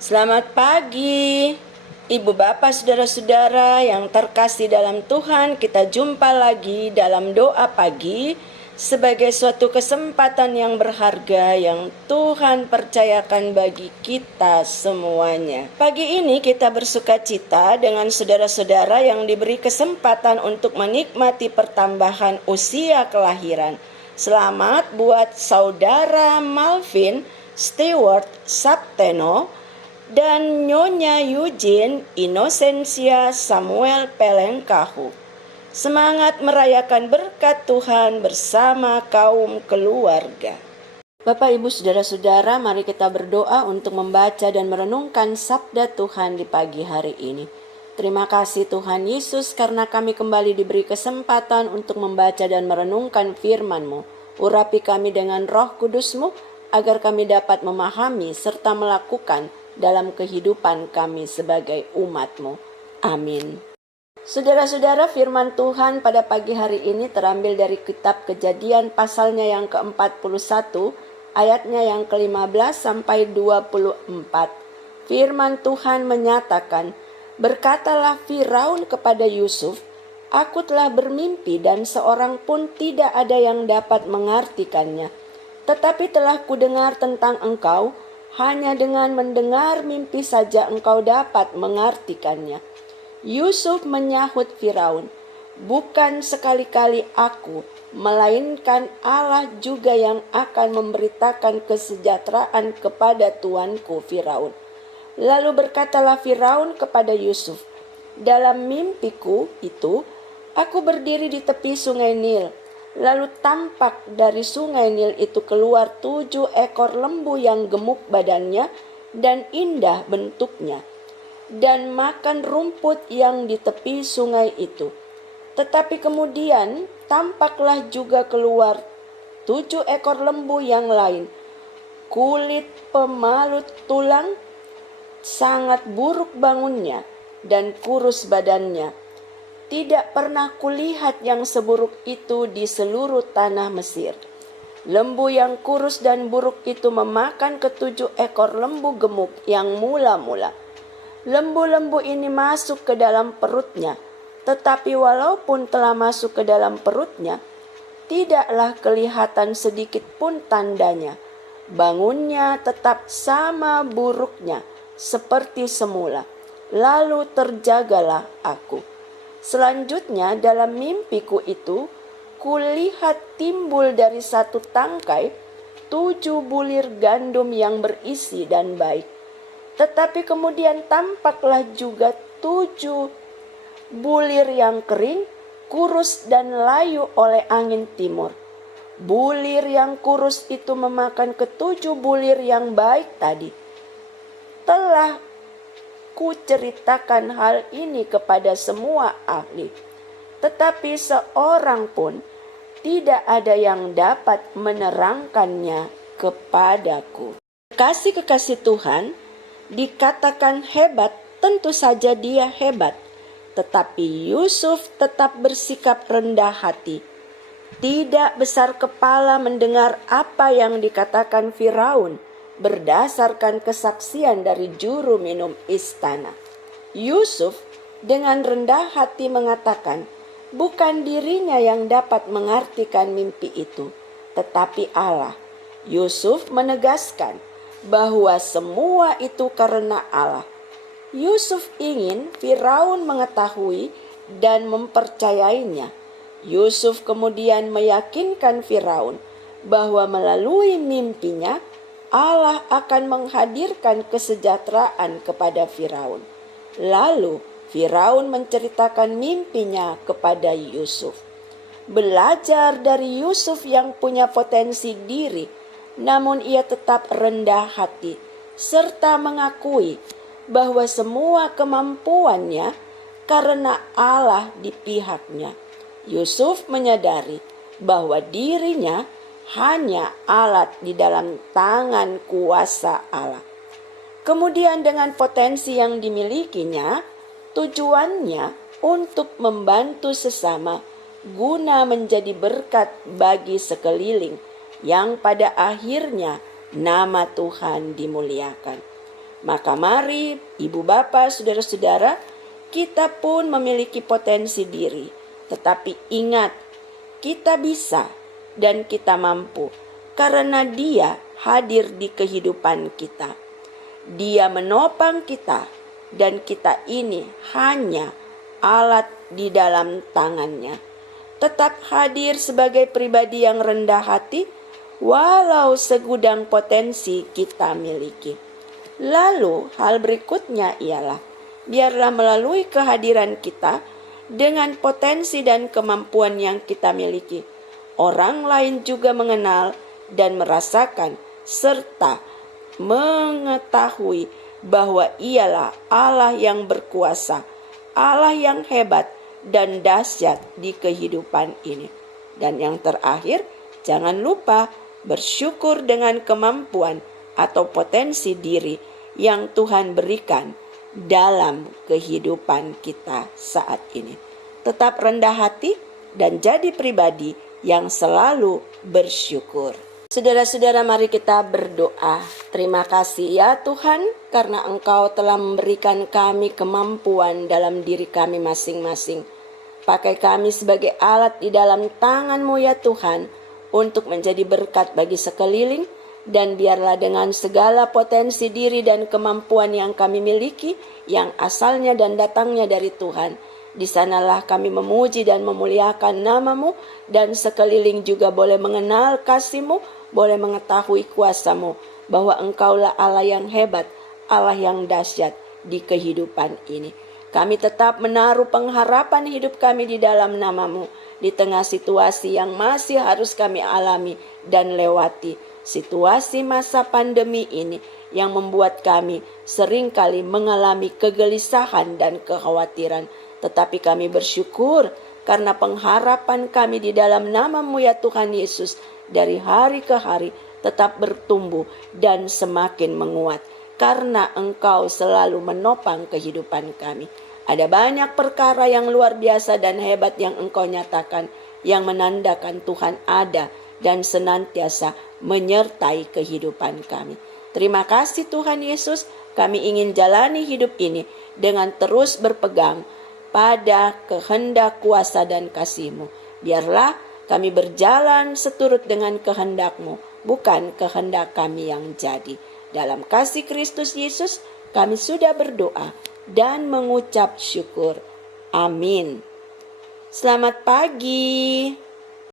Selamat pagi, Ibu Bapak, Saudara-saudara yang terkasih dalam Tuhan. Kita jumpa lagi dalam doa pagi sebagai suatu kesempatan yang berharga yang Tuhan percayakan bagi kita semuanya. Pagi ini kita bersukacita dengan saudara-saudara yang diberi kesempatan untuk menikmati pertambahan usia kelahiran. Selamat buat saudara Malvin Stewart Sapteno dan Nyonya Eugene Inosensia Samuel Pelengkahu. Semangat merayakan berkat Tuhan bersama kaum keluarga. Bapak, Ibu, Saudara-saudara, mari kita berdoa untuk membaca dan merenungkan sabda Tuhan di pagi hari ini. Terima kasih Tuhan Yesus karena kami kembali diberi kesempatan untuk membaca dan merenungkan firman-Mu. Urapi kami dengan Roh Kudus-Mu agar kami dapat memahami serta melakukan dalam kehidupan kami sebagai umat-Mu. Amin. Saudara-saudara, firman Tuhan pada pagi hari ini terambil dari kitab Kejadian pasalnya yang ke-41, ayatnya yang ke-15 sampai 24. Firman Tuhan menyatakan, "Berkatalah Firaun kepada Yusuf, aku telah bermimpi dan seorang pun tidak ada yang dapat mengartikannya. Tetapi telah kudengar tentang engkau, hanya dengan mendengar mimpi saja engkau dapat mengartikannya." Yusuf menyahut Firaun, "Bukan sekali-kali aku, melainkan Allah juga yang akan memberitakan kesejahteraan kepada tuanku Firaun." Lalu berkatalah Firaun kepada Yusuf, "Dalam mimpiku itu, aku berdiri di tepi sungai Nil. Lalu tampak dari sungai Nil itu keluar 7 ekor lembu yang gemuk badannya dan indah bentuknya, dan makan rumput yang di tepi sungai itu. Tetapi kemudian tampaklah juga keluar 7 ekor lembu yang lain, kulit pemalut tulang, sangat buruk bangunnya dan kurus badannya. Tidak pernah kulihat yang seburuk itu di seluruh tanah Mesir. Lembu yang kurus dan buruk itu memakan ke-7 ekor lembu gemuk yang mula-mula. Lembu-lembu ini masuk ke dalam perutnya, tetapi walaupun telah masuk ke dalam perutnya, tidaklah kelihatan sedikit pun tandanya. Bangunnya tetap sama buruknya seperti semula. Lalu terjagalah aku. Selanjutnya dalam mimpiku itu, kulihat timbul dari satu tangkai 7 bulir gandum yang berisi dan baik. Tetapi kemudian tampaklah juga 7 bulir yang kering, kurus dan layu oleh angin timur. Bulir yang kurus itu memakan ke-7 bulir yang baik tadi. Telah kuceritakan hal ini kepada semua ahli, tetapi seorang pun tidak ada yang dapat menerangkannya kepadaku." Kekasih-kekasih Tuhan, dikatakan hebat, tentu saja dia hebat, tetapi Yusuf tetap bersikap rendah hati, tidak besar kepala mendengar apa yang dikatakan Firaun berdasarkan kesaksian dari juru minum istana. Yusuf dengan rendah hati mengatakan, bukan dirinya yang dapat mengartikan mimpi itu, tetapi Allah. Yusuf menegaskan bahwa semua itu karena Allah. Yusuf ingin Firaun mengetahui dan mempercayainya. Yusuf kemudian meyakinkan Firaun bahwa melalui mimpinya Allah akan menghadirkan kesejahteraan kepada Firaun. Lalu Firaun menceritakan mimpinya kepada Yusuf. Belajar dari Yusuf yang punya potensi diri, namun ia tetap rendah hati, serta mengakui bahwa semua kemampuannya karena Allah di pihaknya. Yusuf menyadari bahwa dirinya hanya alat di dalam tangan kuasa Allah. Kemudian dengan potensi yang dimilikinya, tujuannya untuk membantu sesama guna menjadi berkat bagi sekeliling, yang pada akhirnya nama Tuhan dimuliakan. Maka mari ibu bapak, saudara-saudara, kita pun memiliki potensi diri. Tetapi ingat, kita bisa dan kita mampu karena Dia hadir di kehidupan kita. Dia menopang kita dan kita ini hanya alat di dalam tangannya. Tetap hadir sebagai pribadi yang rendah hati walau segudang potensi kita miliki. Lalu hal berikutnya ialah biarlah melalui kehadiran kita dengan potensi dan kemampuan yang kita miliki, orang lain juga mengenal dan merasakan serta mengetahui bahwa Ialah Allah yang berkuasa, Allah yang hebat dan dahsyat di kehidupan ini. Dan yang terakhir, jangan lupa bersyukur dengan kemampuan atau potensi diri yang Tuhan berikan dalam kehidupan kita saat ini. Tetap rendah hati dan jadi pribadi yang selalu bersyukur. Saudara-saudara, mari kita berdoa. Terima kasih ya Tuhan, karena Engkau telah memberikan kami kemampuan dalam diri kami masing-masing. Pakai kami sebagai alat di dalam tangan-Mu ya Tuhan, untuk menjadi berkat bagi sekeliling. Dan biarlah dengan segala potensi diri dan kemampuan yang kami miliki, yang asalnya dan datangnya dari Tuhan, di sanalah kami memuji dan memuliakan nama-Mu, dan sekeliling juga boleh mengenal kasih-Mu, boleh mengetahui kuasa-Mu, bahwa Engkaulah Allah yang hebat, Allah yang dahsyat di kehidupan ini. Kami tetap menaruh pengharapan hidup kami di dalam nama-Mu, di tengah situasi yang masih harus kami alami dan lewati. Situasi masa pandemi ini yang membuat kami seringkali mengalami kegelisahan dan kekhawatiran. Tetapi kami bersyukur karena pengharapan kami di dalam nama-Mu ya Tuhan Yesus dari hari ke hari tetap bertumbuh dan semakin menguat. Karena Engkau selalu menopang kehidupan kami. Ada banyak perkara yang luar biasa dan hebat yang Engkau nyatakan, yang menandakan Tuhan ada dan senantiasa menyertai kehidupan kami. Terima kasih Tuhan Yesus, kami ingin jalani hidup ini dengan terus berpegang pada kehendak kuasa dan kasih-Mu. Biarlah kami berjalan seturut dengan kehendak-Mu, bukan kehendak kami yang jadi. Dalam kasih Kristus Yesus kami sudah berdoa dan mengucap syukur. Amin. Selamat pagi.